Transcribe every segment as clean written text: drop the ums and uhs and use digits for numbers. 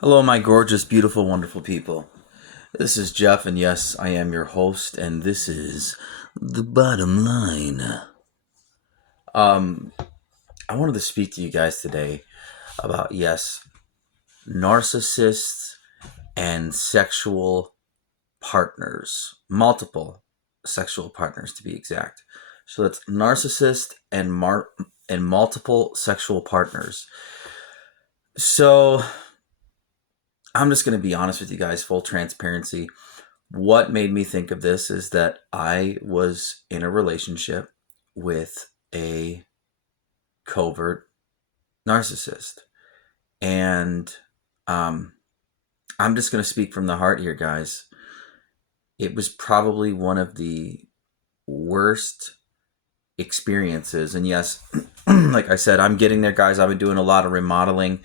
Hello, my gorgeous, beautiful, wonderful people. This is Jeff, and yes, I am your host, and this is the bottom line. Um, I wanted to speak to you guys today about, yes, narcissists and sexual partners, multiple sexual partners to be exact. So that's narcissist and multiple sexual partners. So I'm just going to be honest with you guys, full transparency. What made me think of this is that I was in a relationship with a covert narcissist. And I'm just going to speak from the heart here, guys. It was probably one of the worst experiences. And yes, like I said, I'm getting there, guys. I've been doing a lot of remodeling.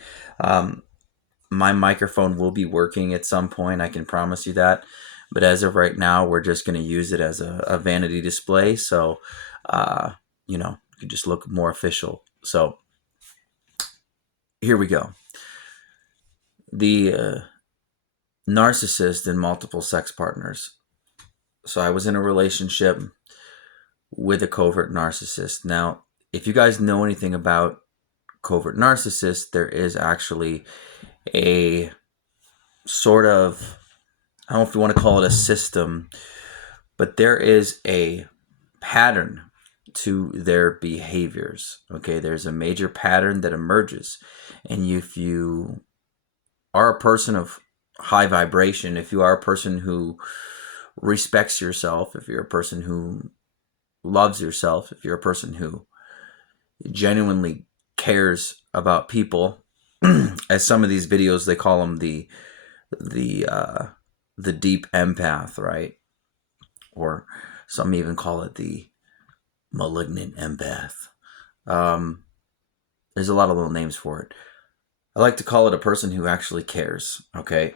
My microphone will be working at some point. I can promise you that. But as of right now, we're just going to use it as a vanity display. So, you can just look more official. So here we go. The narcissist and multiple sex partners. So I was in a relationship with a covert narcissist. Now, if you guys know anything about covert narcissists, there is actually a sort of, I don't know if you want to call it a system, but there is a pattern to their behaviors. Okay, there's a major pattern that emerges. And if you are a person of high vibration, if you are a person who respects yourself, if you're a person who loves yourself, if you're a person who genuinely cares about people, as some of these videos, they call them the deep empath, right? Or some even call it the malignant empath. There's a lot of little names for it. I like to call it a person who actually cares, okay,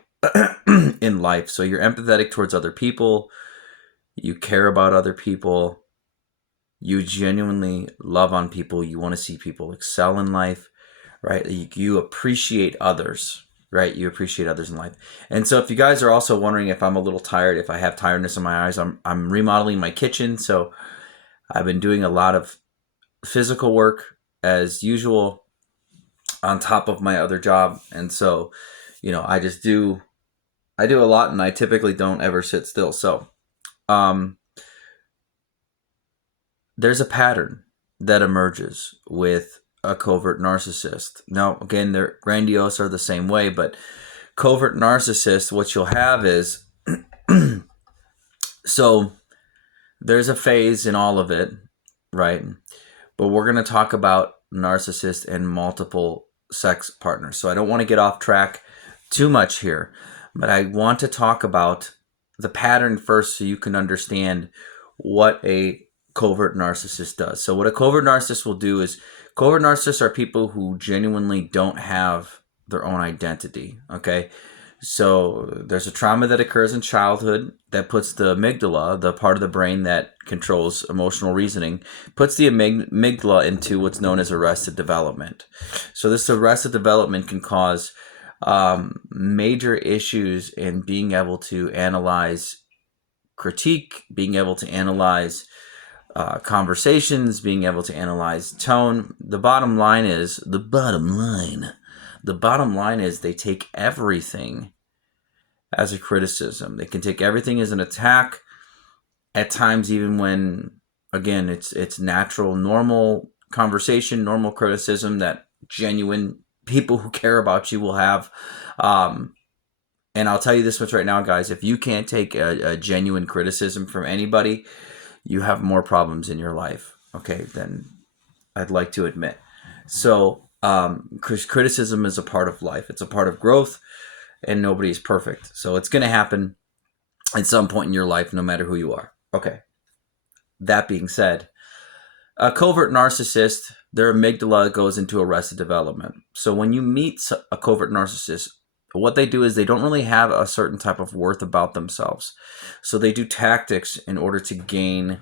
in life. So you're empathetic towards other people. You care about other people. You genuinely love on people. You want to see people excel in life, right? You appreciate others, right? You appreciate others in life. And so if you guys are also wondering if I'm a little tired, if I have tiredness in my eyes, I'm remodeling my kitchen. So I've been doing a lot of physical work as usual on top of my other job. And so, I do a lot, and I typically don't ever sit still. So, there's a pattern that emerges with a covert narcissist. Now, again, they're grandiose are the same way, but covert narcissist, what you'll have is, so there's a phase in all of it, right? But we're going to talk about narcissist and multiple sex partners. So I don't want to get off track too much here, but I want to talk about the pattern first so you can understand what a covert narcissist does. So what a covert narcissist will do is, covert narcissists are people who genuinely don't have their own identity, okay? So there's a trauma that occurs in childhood that puts the amygdala, the part of the brain that controls emotional reasoning, puts the amygdala into what's known as arrested development. So this arrested development can cause major issues in being able to analyze critique, being able to analyze conversations, being able to analyze tone. The bottom line is they take everything as a criticism. They can take everything as an attack. At times, even when, again, it's natural, normal conversation, normal criticism that genuine people who care about you will have. And I'll tell you this much right now, guys: if you can't take a genuine criticism from anybody, you have more problems in your life, okay, than I'd like to admit. So criticism is a part of life. It's a part of growth, and nobody's perfect. So it's going to happen at some point in your life, no matter who you are. Okay. That being said, a covert narcissist, their amygdala goes into arrested development. So when you meet a covert narcissist, what they do is they don't really have a certain type of worth about themselves. So they do tactics in order to gain,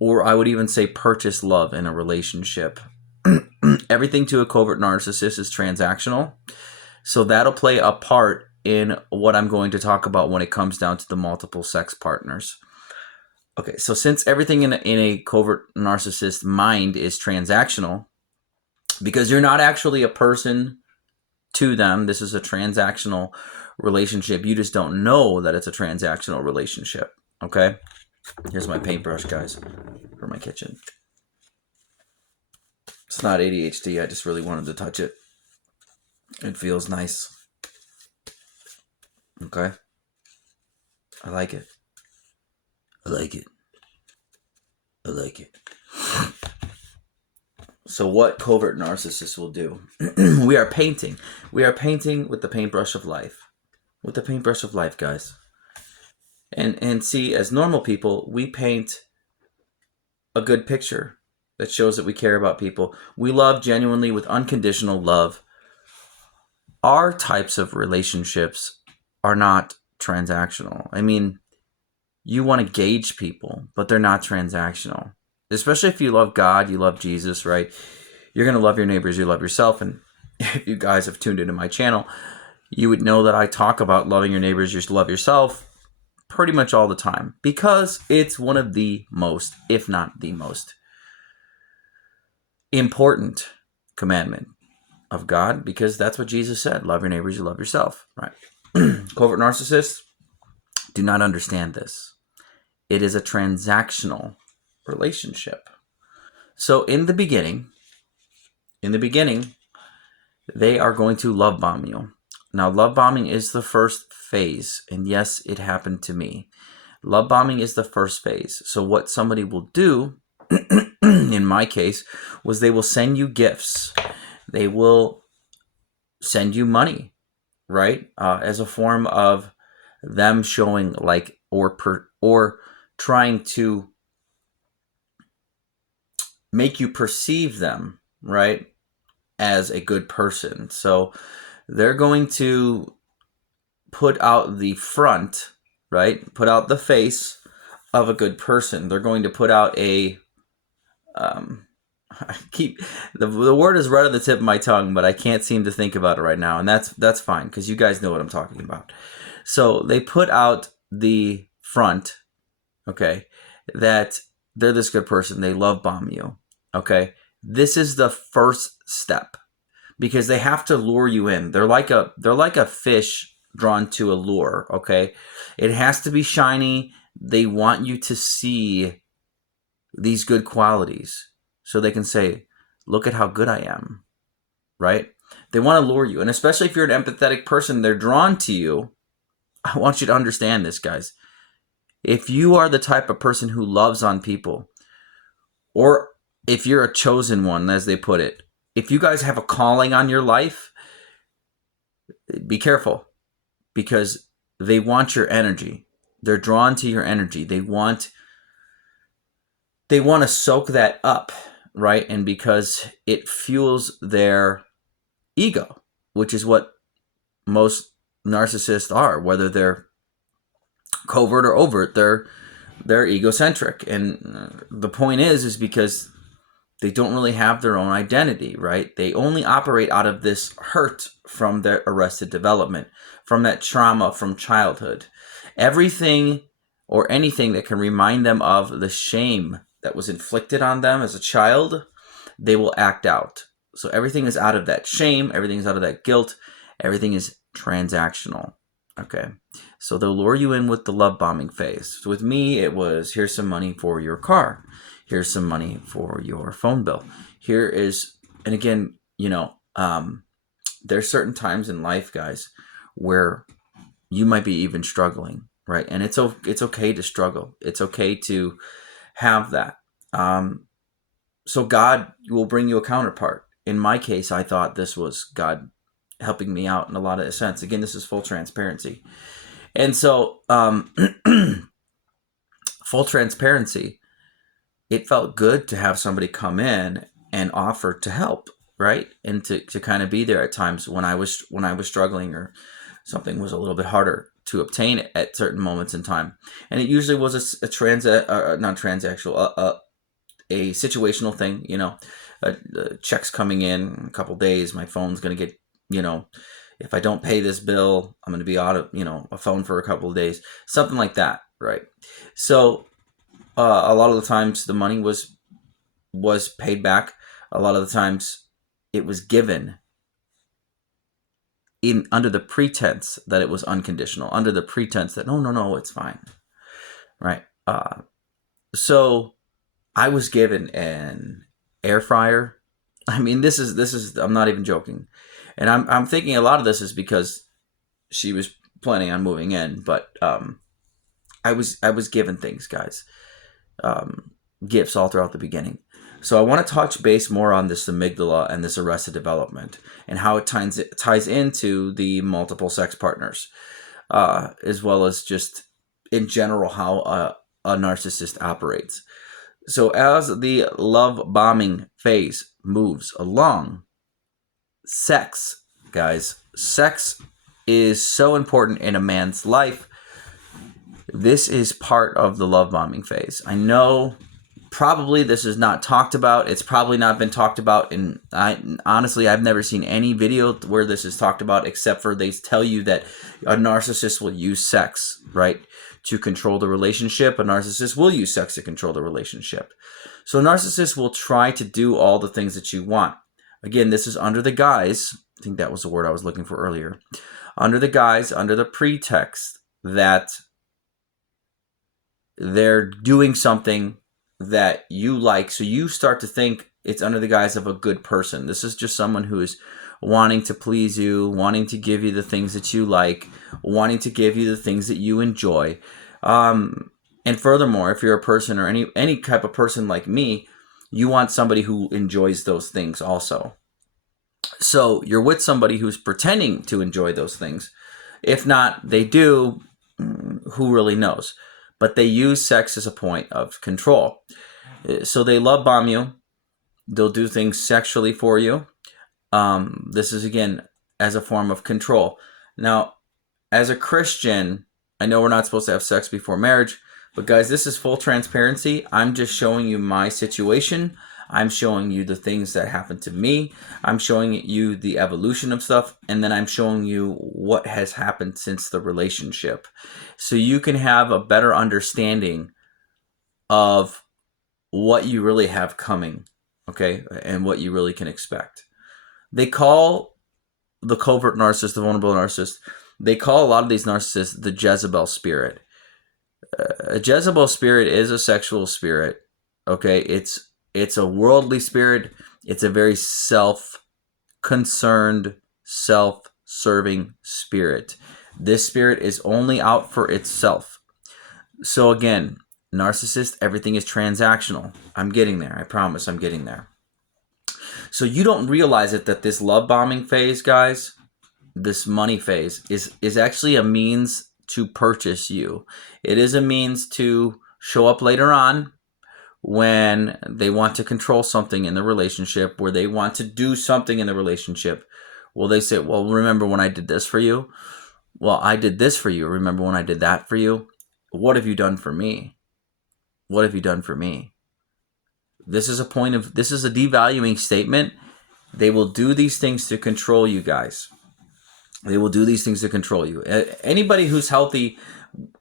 or I would even say purchase, love in a relationship. Everything to a covert narcissist is transactional. So that'll play a part in what I'm going to talk about when it comes down to the multiple sex partners. Okay, so since everything in a covert narcissist mind is transactional, because you're not actually a person to them, this is a transactional relationship. You just don't know that it's a transactional relationship. Okay, here's my paintbrush, guys, for my kitchen. It's not ADHD, I just really wanted to touch it. It feels nice. Okay, I like it. I like it. I like it. So what covert narcissists will do, we are painting. We are painting with the paintbrush of life. With the paintbrush of life, guys. And see, as normal people, we paint a good picture that shows that we care about people. We love genuinely with unconditional love. Our types of relationships are not transactional. I mean, you want to gauge people, but they're not transactional. Especially if you love God, you love Jesus, right? You're going to love your neighbors, you love yourself. And if you guys have tuned into my channel, you would know that I talk about loving your neighbors, you love yourself pretty much all the time, because it's one of the most, if not the most important commandment of God, because that's what Jesus said. Love your neighbors, you love yourself, right? Covert narcissists do not understand this. It is a transactional relationship. So in the beginning, they are going to love bomb you. Now, love bombing is the first phase, and yes, it happened to me. Love bombing is the first phase. So what somebody will do, in my case, was they will send you gifts. They will send you money, right? As a form of them showing like, or trying to make you perceive them, right, as a good person. So they're going to put out the front, right, put out the face of a good person. They're going to put out a the word is right on the tip of my tongue, but I can't seem to think about it right now, and that's fine, because you guys know what I'm talking about. So they put out the front, okay, that they're this good person, they love bomb you, okay? This is the first step, because they have to lure you in. They're like a fish drawn to a lure, okay? It has to be shiny. They want you to see these good qualities so they can say, look at how good I am, right? They want to lure you. And especially if you're an empathetic person, they're drawn to you. I want you to understand this, guys. If you are the type of person who loves on people, or if you're a chosen one, as they put it, if you guys have a calling on your life, be careful, because they want your energy. They're drawn to your energy. They want to soak that up, right? And because it fuels their ego, which is what most narcissists are, whether they're covert or overt, they're egocentric. And the point is because they don't really have their own identity, right? They only operate out of this hurt from their arrested development, from that trauma from childhood. Everything or anything that can remind them of the shame that was inflicted on them as a child, they will act out. So everything is out of that shame, everything is out of that guilt, everything is transactional. Okay, so they'll lure you in with the love bombing phase. So with me, it was, here's some money for your car. Here's some money for your phone bill. Here is, and again, there's certain times in life, guys, where you might be even struggling, right? And it's okay to struggle. It's okay to have that. So God will bring you a counterpart. In my case, I thought this was God helping me out in a lot of sense. Again, this is full transparency. And so, full transparency, it felt good to have somebody come in and offer to help, right? And to kind of be there at times when I was struggling, or something was a little bit harder to obtain at certain moments in time. And it usually was a situational thing, checks coming in a couple days, my phone's going to get, If I don't pay this bill, I'm going to be out of, a phone for a couple of days, something like that, right? So a lot of the times the money was paid back. A lot of the times it was given in under the pretense that it was unconditional, under the pretense that no, it's fine, right? So I was given an air fryer. I mean, this is I'm not even joking, and I'm thinking a lot of this is because she was planning on moving in, but I was given things, guys, gifts all throughout the beginning. So I want to touch base more on this amygdala and this arrested development and how it ties into the multiple sex partners, as well as just in general how a narcissist operates. So as the love bombing phase moves along, sex, guys, sex is so important in a man's life. This is part of the love bombing phase. I know probably this is not talked about. It's probably not been talked about. And honestly, I've never seen any video where this is talked about, except for they tell you that a narcissist will use sex, right, to control the relationship. A narcissist will use sex to control the relationship. So a narcissist will try to do all the things that you want. Again, this is under the guise, I think that was the word I was looking for earlier, under the guise, under the pretext that they're doing something that you like. So you start to think it's under the guise of a good person. This is just someone who is wanting to please you, wanting to give you the things that you like, wanting to give you the things that you enjoy. And furthermore, if you're a person or any type of person like me, you want somebody who enjoys those things also. So you're with somebody who's pretending to enjoy those things. If not, they do, who really knows? But they use sex as a point of control. So they love bomb you. They'll do things sexually for you. This is, again, as a form of control. Now, as a Christian, I know we're not supposed to have sex before marriage, but guys, this is full transparency. I'm just showing you my situation. I'm showing you the things that happened to me. I'm showing you the evolution of stuff. And then I'm showing you what has happened since the relationship. So you can have a better understanding of what you really have coming, okay? And what you really can expect. They call the covert narcissist, the vulnerable narcissist, they call a lot of these narcissists the Jezebel spirit. A Jezebel spirit is a sexual spirit, okay? It's a worldly spirit. It's a very self-concerned, self-serving spirit. This spirit is only out for itself. So again, narcissist, everything is transactional. I'm getting there. I promise I'm getting there. So you don't realize it that this love bombing phase, guys, this money phase is actually a means to purchase you. It is a means to show up later on when they want to control something in the relationship, where they want to do something in the relationship. Well, they say, well, remember when I did this for you? Well, I did this for you. Remember when I did that for you? What have you done for me? What have you done for me? This is a devaluing statement. They will do these things to control you guys. They will do these things to control you. Anybody who's healthy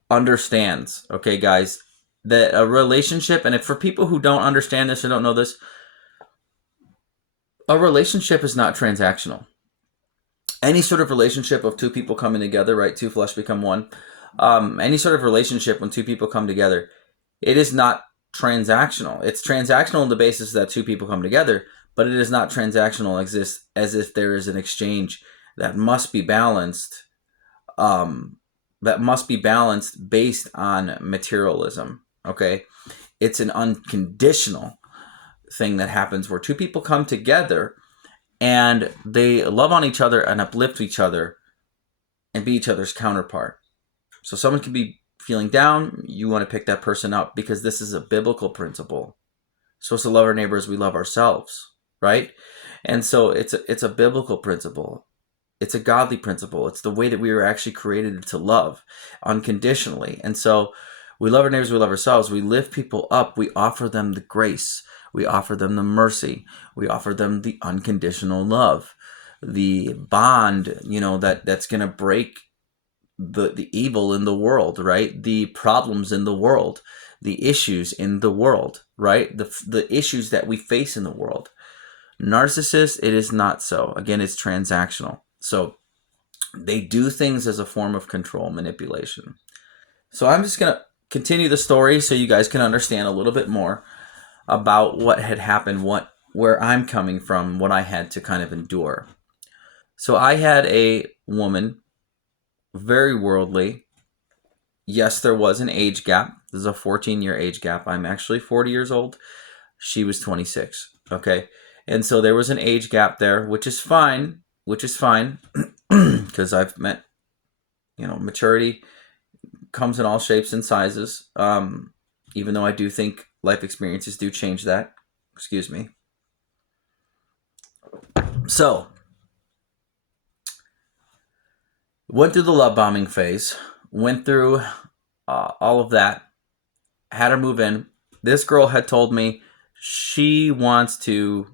understands, okay, guys, that a relationship, and if for people who don't understand this or don't know this, a relationship is not transactional. Any sort of relationship of two people coming together, right? Two flesh become one. Any sort of relationship when two people come together, it is not transactional. It's transactional on the basis that two people come together, but it is not transactional as if there is an exchange that must be balanced. That must be balanced based on materialism. Okay, it's an unconditional thing that happens where two people come together and they love on each other and uplift each other and be each other's counterpart. So someone can be feeling down, you want to pick that person up, because this is a biblical principle. We're supposed to love our neighbors, we love ourselves, right? And so it's a biblical principle. It's a godly principle. It's the way that we were actually created to love unconditionally. And so we love our neighbors, we love ourselves. We lift people up. We offer them the grace. We offer them the mercy. We offer them the unconditional love. the bond, that's going to break the evil in the world, right? The problems in the world, the issues in the world, right? The issues that we face in the world. Narcissist, it is not so. Again, it's transactional. So they do things as a form of control manipulation. So I'm just going to continue the story so you guys can understand a little bit more about what had happened, where I'm coming from, what I had to kind of endure. So I had a woman, very worldly. Yes, there was an age gap. There's a 14-year age gap. I'm actually 40 years old. She was 26. Okay. And so there was an age gap there, which is fine, because I've met, maturity comes in all shapes and sizes. Even though I do think life experiences do change that. Excuse me. So, went through the love bombing phase, went through all of that, had her move in. This girl had told me she wants to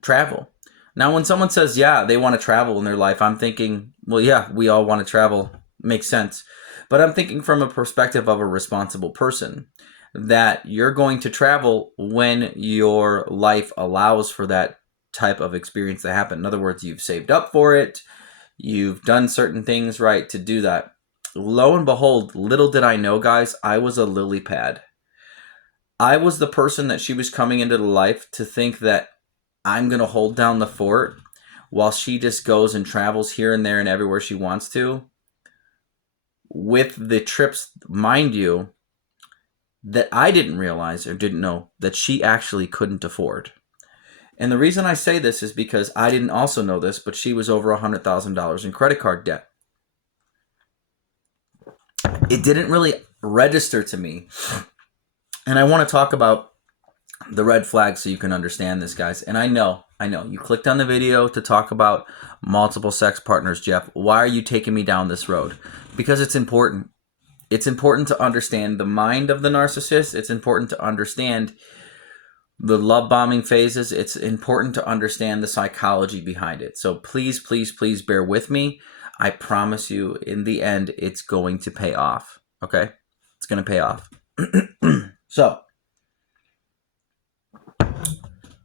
travel. Now, when someone says, yeah, they want to travel in their life, I'm thinking, well, yeah, we all want to travel. Makes sense. But I'm thinking from a perspective of a responsible person, that you're going to travel when your life allows for that type of experience to happen. In other words, you've saved up for it. You've done certain things right to do that. Lo and behold, little did I know, guys, I was a lily pad. I was the person that she was coming into the life to think that I'm going to hold down the fort while she just goes and travels here and there and everywhere she wants to. With the trips, mind you, that I didn't realize or didn't know that she actually couldn't afford. And the reason I say this is because I didn't also know this, but she was over $100,000 in credit card debt. It didn't really register to me. And I want to talk about the red flags so you can understand this, guys. And I know, you clicked on the video to talk about multiple sex partners, Jeff. Why are you taking me down this road? Because it's important. It's important to understand the mind of the narcissist. It's important to understand the love bombing phases. It's important to understand the psychology behind it. So please, please, please bear with me. I promise you, in the end, it's going to pay off. Okay? It's going to pay off. So,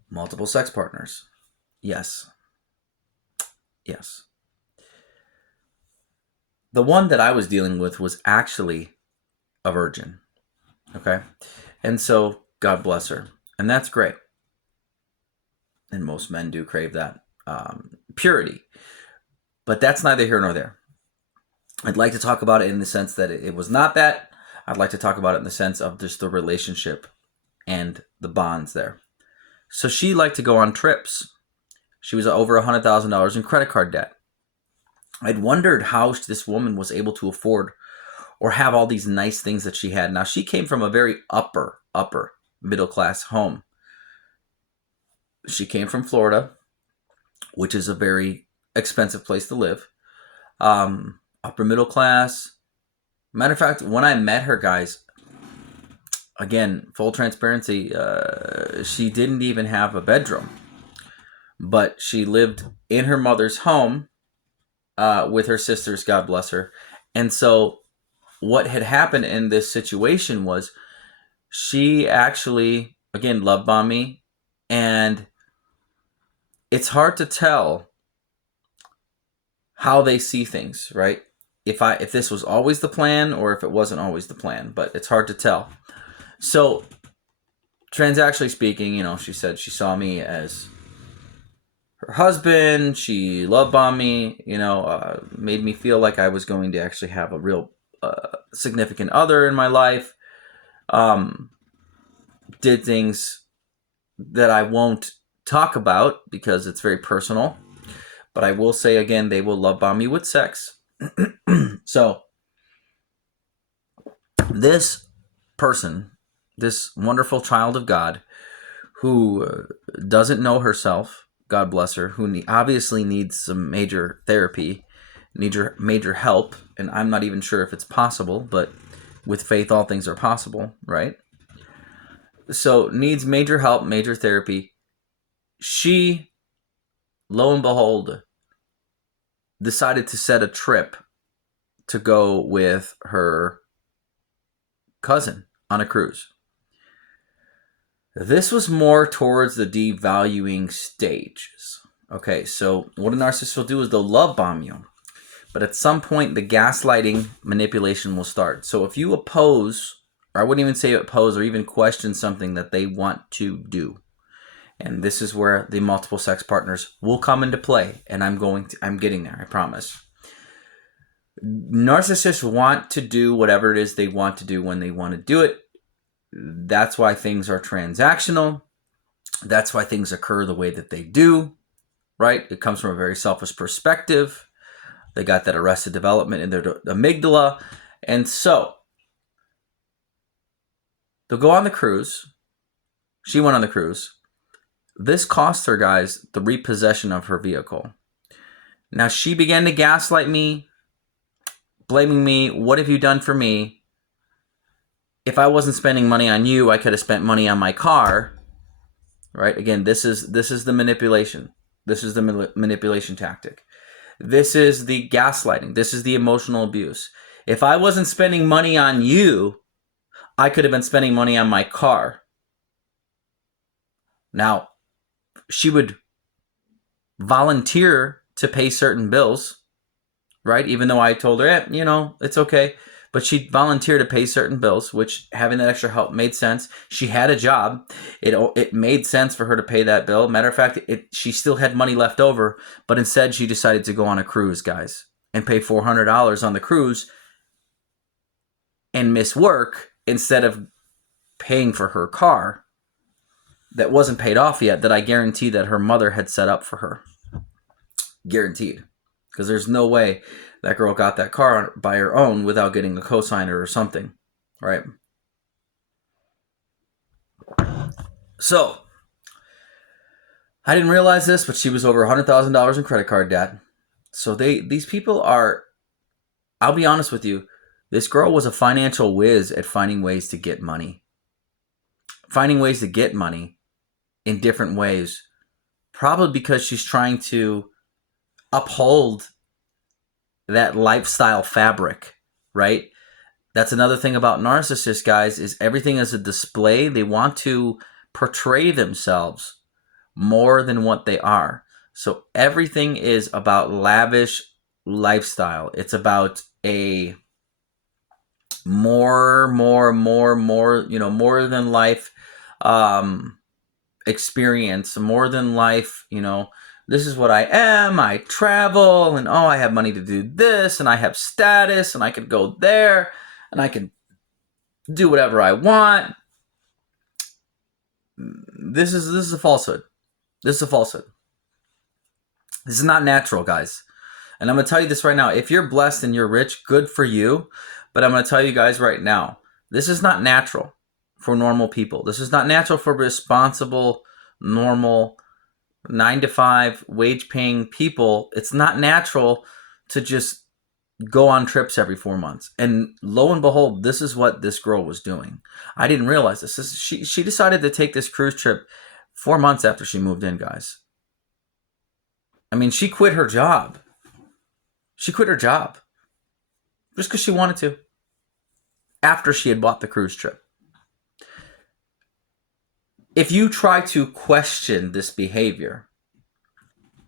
multiple sex partners. Yes. Yes. The one that I was dealing with was actually a virgin. Okay? And so, God bless her. And that's great. And most men do crave that purity. But that's neither here nor there. I'd like to talk about it in the sense that it was not that. I'd like to talk about it in the sense of just the relationship and the bonds there. So she liked to go on trips. She was over $100,000 in credit card debt. I'd wondered how this woman was able to afford or have all these nice things that she had. Now, she came from a very upper middle class home. She came from Florida, which is a very expensive place to live. Upper middle class. Matter of fact, when I met her, guys, again, full transparency, she didn't even have a bedroom. But she lived in her mother's home with her sisters, God bless her. And so what had happened in this situation was she actually, again, love bombed me. And it's hard to tell how they see things, right? If this was always the plan or if it wasn't always the plan, but it's hard to tell. So, transactionally speaking, she said she saw me as her husband. She love bombed me, made me feel like I was going to actually have a real significant other in my life. Did things that I won't talk about because it's very personal. But I will say again, they will love bomb you with sex. So, this person, this wonderful child of God, who doesn't know herself, God bless her, who obviously needs some major therapy, major help, and I'm not even sure if it's possible, but with faith, all things are possible, right? So, needs major help, major therapy. She lo and behold, decided to set a trip to go with her cousin on a cruise. This was more towards the devaluing stages. Okay, so what a narcissist will do is they'll love bomb you. But at some point, the gaslighting manipulation will start. So if you oppose, or I wouldn't even say oppose, or even question something that they want to do, and this is where the multiple sex partners will come into play, and I'm getting there, I promise. Narcissists want to do whatever it is they want to do when they want to do it. That's why things are transactional. That's why things occur the way that they do, right? It comes from a very selfish perspective. They got that arrested development in their amygdala. And so they'll go on the cruise. She went on the cruise. This cost her, guys, the repossession of her vehicle. Now, she began to gaslight me, blaming me. What have you done for me? If I wasn't spending money on you, I could have spent money on my car. Right? Again, this is the manipulation. This is the manipulation tactic. This is the gaslighting. This is the emotional abuse. If I wasn't spending money on you, I could have been spending money on my car. Now, she would volunteer to pay certain bills, right? Even though I told her, it's okay. But she'd volunteer to pay certain bills, which having that extra help made sense. She had a job. It made sense for her to pay that bill. Matter of fact, she still had money left over, but instead she decided to go on a cruise, guys, and pay $400 on the cruise and miss work instead of paying for her car that wasn't paid off yet, that I guarantee that her mother had set up for her. Guaranteed. Because there's no way that girl got that car by her own without getting a cosigner or something, right? So, I didn't realize this, but she was over $100,000 in credit card debt. So these people are, I'll be honest with you, this girl was a financial whiz at finding ways to get money. Finding ways to get money in different ways. Probably because she's trying to uphold that lifestyle fabric, right? That's another thing about narcissists, guys, is everything is a display. They want to portray themselves more than what they are. So everything is about lavish lifestyle. It's about a more than life experience, more than life, this is what I am, I travel, and I have money to do this, and I have status, and I can go there, and I can do whatever I want. This is a falsehood. This is a falsehood. This is not natural, guys. And I'm going to tell you this right now. If you're blessed and you're rich, good for you. But I'm going to tell you guys right now, this is not natural for normal people. This is not natural for responsible, normal 9-to-5 wage-paying people. It's not natural to just go on trips every 4 months. And lo and behold, this is what this girl was doing. I didn't realize this. She decided to take this cruise trip 4 months after she moved in, guys. I mean, she quit her job. She quit her job just because she wanted to after she had bought the cruise trip. If you try to question this behavior,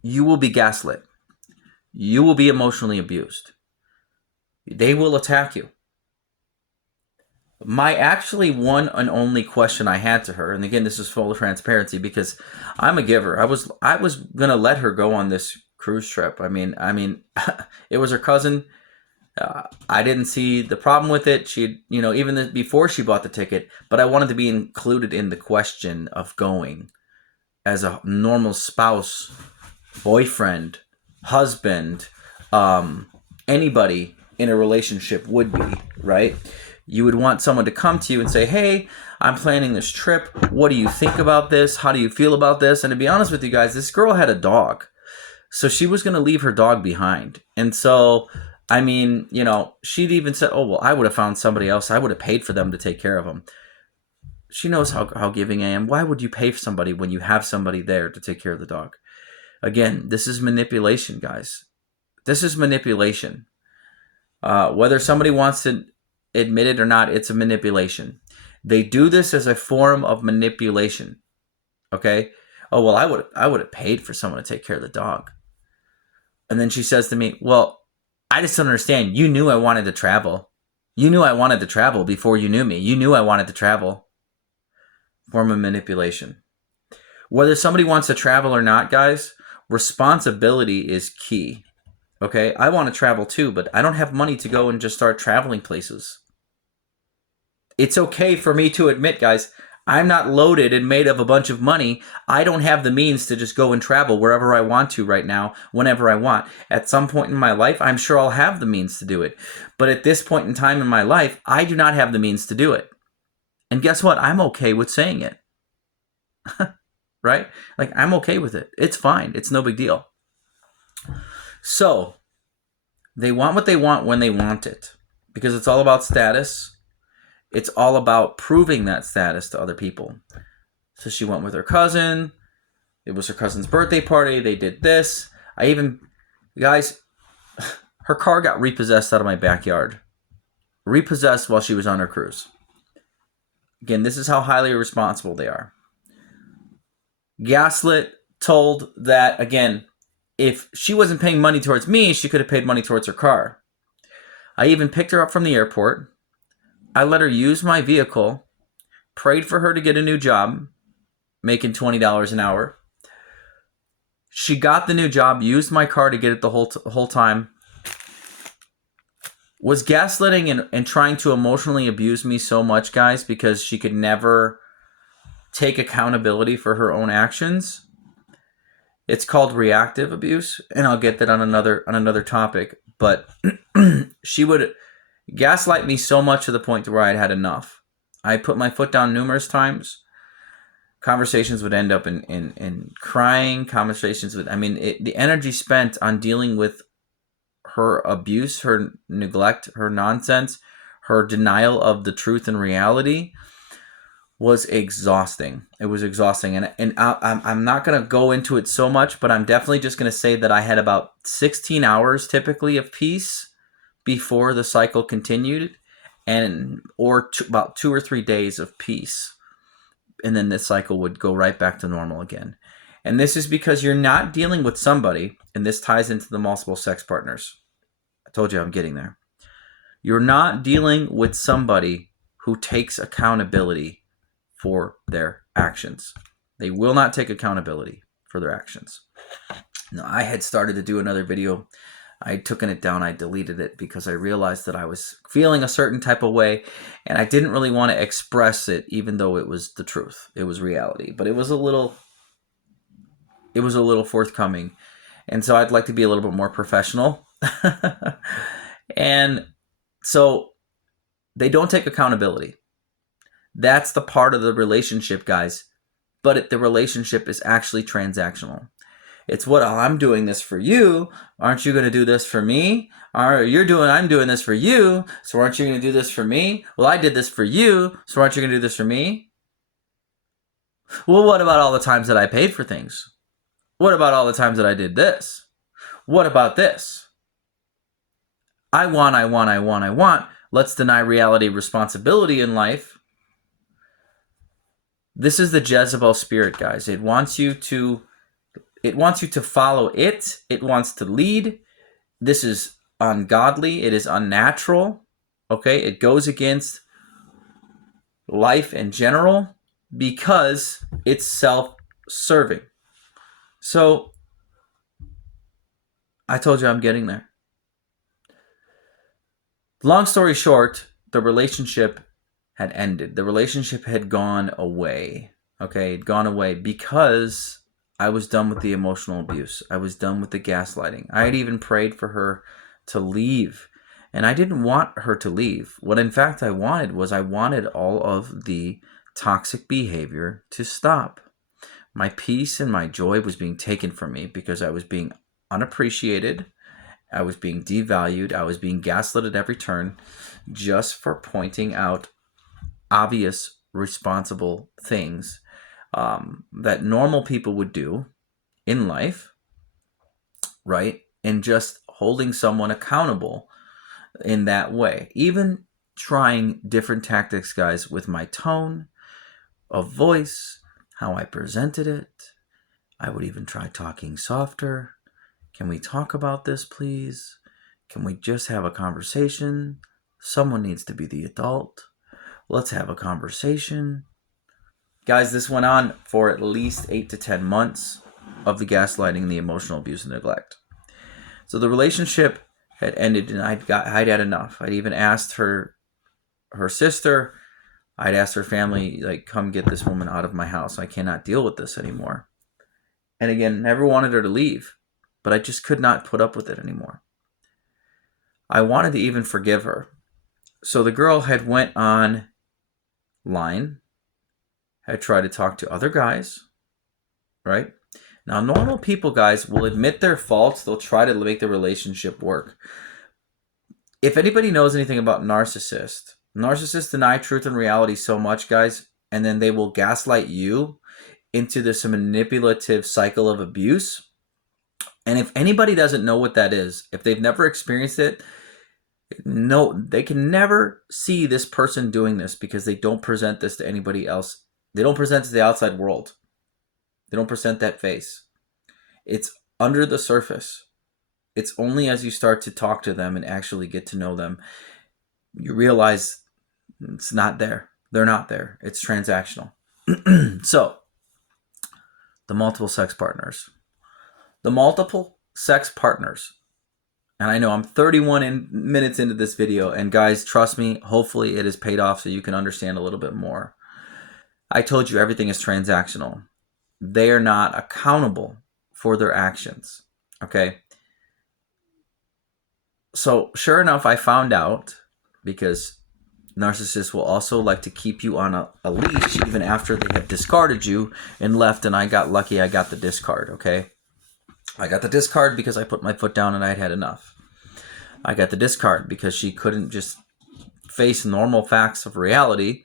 you will be gaslit. You will be emotionally abused. They will attack you. My actually one and only question I had to her, and again, this is full of transparency because I'm a giver. I was gonna let her go on this cruise trip. I mean, it was her cousin. I didn't see the problem with it. She, even before she bought the ticket, but I wanted to be included in the question of going as a normal spouse, boyfriend, husband, anybody in a relationship would be, right? You would want someone to come to you and say, hey, I'm planning this trip. What do you think about this? How do you feel about this? And to be honest with you guys, this girl had a dog. So she was going to leave her dog behind. And so, she'd even said, oh, well, I would have found somebody else. I would have paid for them to take care of them. She knows how giving I am. Why would you pay for somebody when you have somebody there to take care of the dog? Again, this is manipulation, guys. This is manipulation. Whether somebody wants to admit it or not, it's a manipulation. They do this as a form of manipulation. Okay? Oh, well, I would have paid for someone to take care of the dog. And then she says to me, well, I just don't understand. You knew I wanted to travel. You knew I wanted to travel before you knew me. You knew I wanted to travel. Form of manipulation. Whether somebody wants to travel or not, guys, responsibility is key. Okay? I want to travel too, but I don't have money to go and just start traveling places. It's okay for me to admit, guys, I'm not loaded and made of a bunch of money. I don't have the means to just go and travel wherever I want to right now, whenever I want. At some point in my life, I'm sure I'll have the means to do it. But at this point in time in my life, I do not have the means to do it. And guess what? I'm okay with saying it. Right? Like, I'm okay with it. It's fine. It's no big deal. So, they want what they want when they want it. Because it's all about status. It's all about proving that status to other people. So she went with her cousin. It was her cousin's birthday party. They did this. Guys, her car got repossessed out of my backyard. Repossessed while she was on her cruise. Again, this is how highly irresponsible they are. Gaslit, told that, again, if she wasn't paying money towards me, she could have paid money towards her car. I even picked her up from the airport. I let her use my vehicle, prayed for her to get a new job, making $20 an hour. She got the new job, used my car to get it the whole time. Was gaslighting and trying to emotionally abuse me so much, guys, because she could never take accountability for her own actions. It's called reactive abuse, and I'll get that on another topic. But she would gaslight me so much to the point to where I'd had enough. I put my foot down numerous times. Conversations would end up in crying. The energy spent on dealing with her abuse, her neglect, her nonsense, her denial of the truth and reality was exhausting. It was exhausting. And I'm not going to go into it so much, but I'm definitely just going to say that I had about 16 hours typically of peace before the cycle continued, about 2 or 3 days of peace. And then this cycle would go right back to normal again. And this is because you're not dealing with somebody, and this ties into the multiple sex partners. I told you I'm getting there. You're not dealing with somebody who takes accountability for their actions. They will not take accountability for their actions. Now, I had started to do another video. I had taken it down. I deleted it because I realized that I was feeling a certain type of way, and I didn't really want to express it, even though it was the truth. It was reality, but it was a little forthcoming, and so I'd like to be a little bit more professional. And so they don't take accountability. That's the part of the relationship, guys. But the relationship is actually transactional. It's I'm doing this for you. Aren't you going to do this for me? I'm doing this for you. So aren't you going to do this for me? Well, I did this for you. So aren't you going to do this for me? Well, what about all the times that I paid for things? What about all the times that I did this? What about this? I want. Let's deny reality, responsibility in life. This is the Jezebel spirit, guys. It wants you to follow it. It wants to lead. This is ungodly. It is unnatural. Okay? It goes against life in general because it's self-serving. So, I told you I'm getting there. Long story short, the relationship had ended. The relationship had gone away. Okay? It had gone away because I was done with the emotional abuse. I was done with the gaslighting. I had even prayed for her to leave. And I didn't want her to leave. What in fact I wanted all of the toxic behavior to stop. My peace and my joy was being taken from me because I was being unappreciated. I was being devalued. I was being gaslit at every turn just for pointing out obvious, responsible things that normal people would do in life, right? And just holding someone accountable in that way. Even trying different tactics, guys, with my tone of voice, how I presented it. I would even try talking softer. Can we talk about this, please? Can we just have a conversation? Someone needs to be the adult. Let's have a conversation. Guys, this went on for at least 8 to 10 months of the gaslighting, the emotional abuse and neglect. So the relationship had ended and I'd had enough. I'd even asked her sister, I'd asked her family, like, come get this woman out of my house. I cannot deal with this anymore. And again, never wanted her to leave, but I just could not put up with it anymore. I wanted to even forgive her. So the girl had went online, had tried to talk to other guys, right? Now, normal people, guys, will admit their faults. They'll try to make the relationship work. If anybody knows anything about narcissists deny truth and reality so much, guys, and then they will gaslight you into this manipulative cycle of abuse. And if anybody doesn't know what that is, if they've never experienced it, no, they can never see this person doing this because they don't present this to anybody else. They don't present it to the outside world. They don't present that face. It's under the surface. It's only as you start to talk to them and actually get to know them, you realize it's not there. They're not there. It's transactional. So, the multiple sex partners. The multiple sex partners. And I know I'm 31 minutes into this video, and guys, trust me, hopefully it has paid off so you can understand a little bit more. I told you everything is transactional. They are not accountable for their actions, okay? So sure enough, I found out, because narcissists will also like to keep you on a leash even after they have discarded you and left, and I got lucky. I got the discard, okay? I got the discard because I put my foot down and I had had enough. I got the discard because she couldn't just face normal facts of reality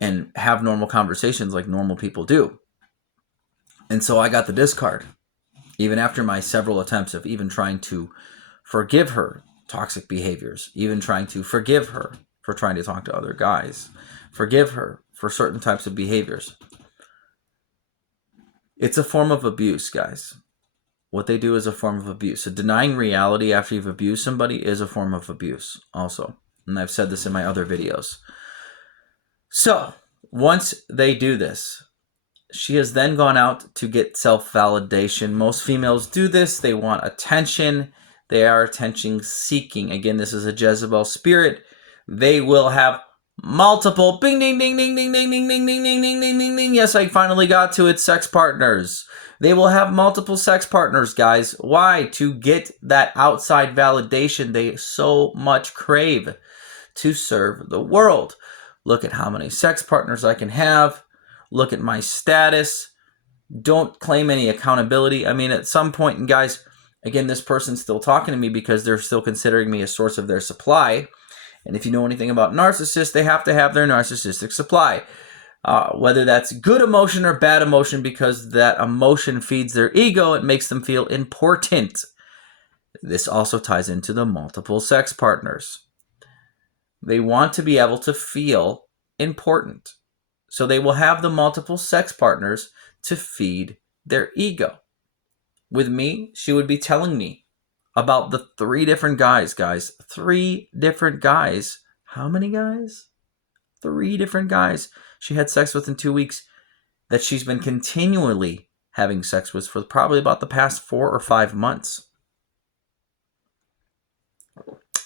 and have normal conversations like normal people do. And so I got the discard, even after my several attempts of even trying to forgive her toxic behaviors, even trying to forgive her for trying to talk to other guys, forgive her for certain types of behaviors. It's a form of abuse, guys. What they do is a form of abuse. So denying reality after you've abused somebody is a form of abuse also. And I've said this in my other videos. So once they do this, she has then gone out to get self-validation. Most females do this. They want attention. They are attention seeking. Again, this is a Jezebel spirit. They will have multiple bing ding ding ding ding ding ding ding ding ding ding ding ding ding. Yes, I finally got to it. Sex partners. They will have multiple sex partners, guys. Why? To get that outside validation they so much crave to serve the world. Look at how many sex partners I can have. Look at my status. Don't claim any accountability. I mean, at some point, and guys, again, this person's still talking to me because they're still considering me a source of their supply. And if you know anything about narcissists, they have to have their narcissistic supply. Whether that's good emotion or bad emotion, because that emotion feeds their ego, it makes them feel important. This also ties into the multiple sex partners. They want to be able to feel important. So they will have the multiple sex partners to feed their ego. With me, she would be telling me about the 3 different guys, guys. 3 different guys. How many guys? 3 different guys she had sex with in 2 weeks that she's been continually having sex with for probably about the past 4 or 5 months.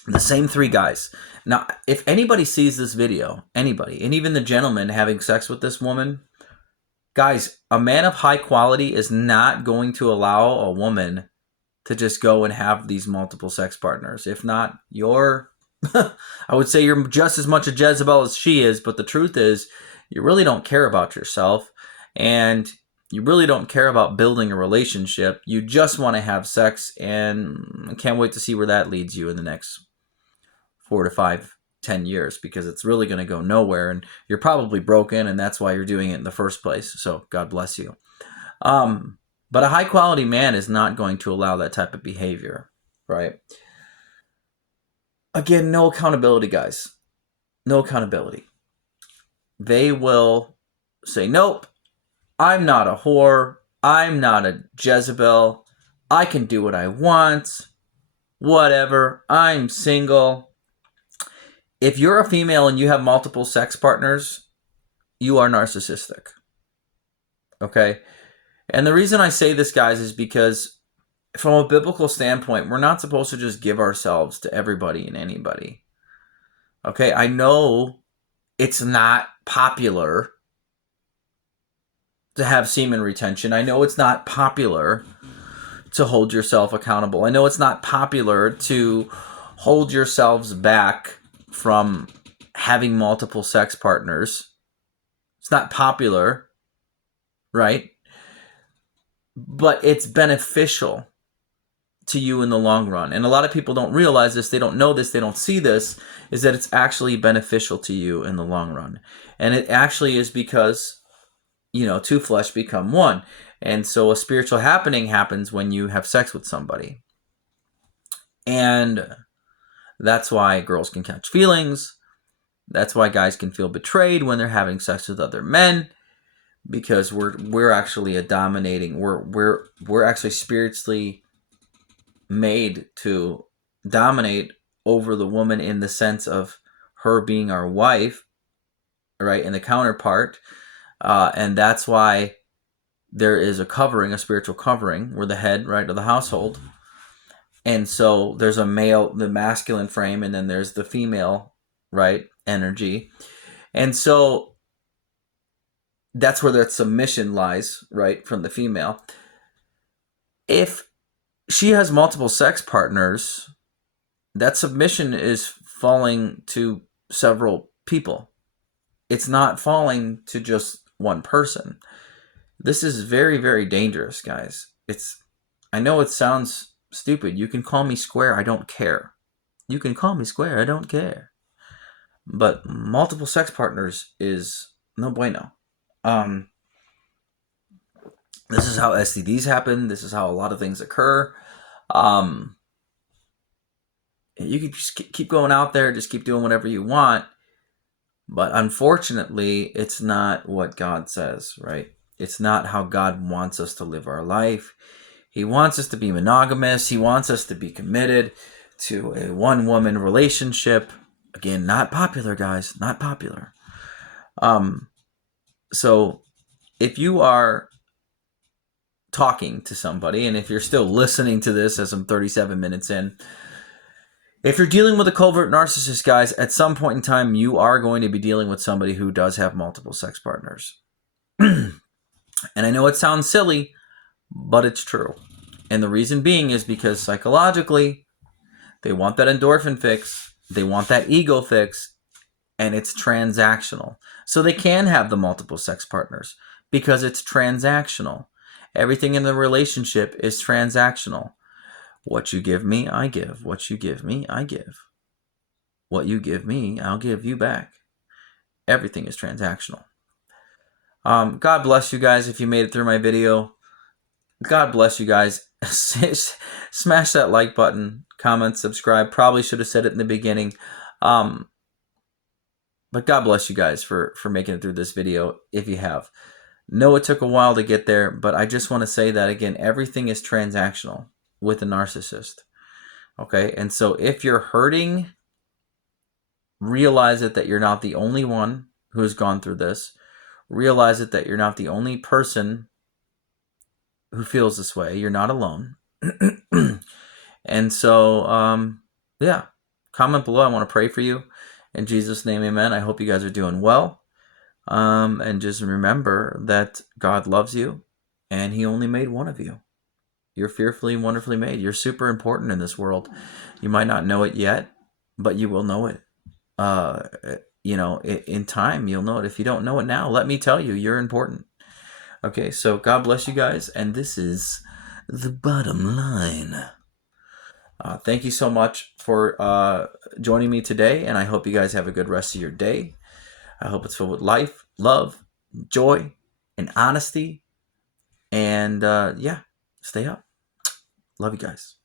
The same 3 guys. Now, if anybody sees this video, anybody, and even the gentleman having sex with this woman, guys, a man of high quality is not going to allow a woman to just go and have these multiple sex partners. If not, you're, I would say you're just as much a Jezebel as she is, but the truth is, you really don't care about yourself, and you really don't care about building a relationship. You just want to have sex, and I can't wait to see where that leads you in the next 4 to 5, 10 years, because it's really going to go nowhere, and you're probably broken, and that's why you're doing it in the first place. So God bless you. But a high-quality man is not going to allow that type of behavior, right? Again, no accountability, guys. No accountability. They will say, nope, I'm not a whore. I'm not a Jezebel. I can do what I want. Whatever. I'm single. If you're a female and you have multiple sex partners, you are narcissistic. Okay? And the reason I say this, guys, is because from a biblical standpoint, we're not supposed to just give ourselves to everybody and anybody. Okay? I know it's not popular to have semen retention. I know it's not popular to hold yourself accountable. I know it's not popular to hold yourselves back from having multiple sex partners. It's not popular, right? But it's beneficial to you in the long run. And a lot of people don't realize this, they don't know this, they don't see this, is that it's actually beneficial to you in the long run. And it actually is because, two flesh become one. And so a spiritual happening happens when you have sex with somebody. And that's why girls can catch feelings. That's why guys can feel betrayed when they're having sex with other men, because we're actually a dominating, we're actually spiritually made to dominate over the woman in the sense of her being our wife, right, and the counterpart. And that's why there is a covering, a spiritual covering. We're the head, right, of the household. And so there's a male, the masculine frame, and then there's the female, right, energy. And so that's where that submission lies, right, from the female. If she has multiple sex partners, that submission is falling to several people. It's not falling to just one person. This is very, very dangerous, guys. I know it sounds stupid. You can call me square, I don't care. You can call me square, I don't care. But multiple sex partners is no bueno. This is how STDs happen. This is how a lot of things occur. You can just keep going out there, just keep doing whatever you want. But unfortunately, it's not what God says, right? It's not how God wants us to live our life. He wants us to be monogamous. He wants us to be committed to a one-woman relationship. Again, not popular, guys, not popular. So if you are talking to somebody, and if you're still listening to this as I'm 37 minutes in, if you're dealing with a covert narcissist, guys, at some point in time, you are going to be dealing with somebody who does have multiple sex partners. And I know it sounds silly, but it's true. And the reason being is because psychologically, they want that endorphin fix, they want that ego fix, and it's transactional. So they can have the multiple sex partners because it's transactional. Everything in the relationship is transactional. What you give me, I give. What you give me, I give. What you give me, I'll give you back. Everything is transactional. God bless you guys if you made it through my video. God bless you guys. Smash that like button, comment, subscribe. Probably should have said it in the beginning. But God bless you guys for making it through this video if you have. No, it took a while to get there, but I just want to say that again, everything is transactional with a narcissist. Okay, and so if you're hurting, realize it that you're not the only one who has gone through this. Realize it that you're not the only person who feels this way. You're not alone. And so, yeah, comment below. I want to pray for you. In Jesus' name, amen. I hope you guys are doing well. And just remember that God loves you, and He only made one of you. You're fearfully and wonderfully made. You're super important in this world. You might not know it yet, but you will know it. In time, you'll know it. If you don't know it now, let me tell you, you're important. Okay, so God bless you guys, and this is the bottom line. Thank you so much for joining me today, and I hope you guys have a good rest of your day. I hope it's filled with life, love, joy, and honesty. And yeah, stay up. Love you guys.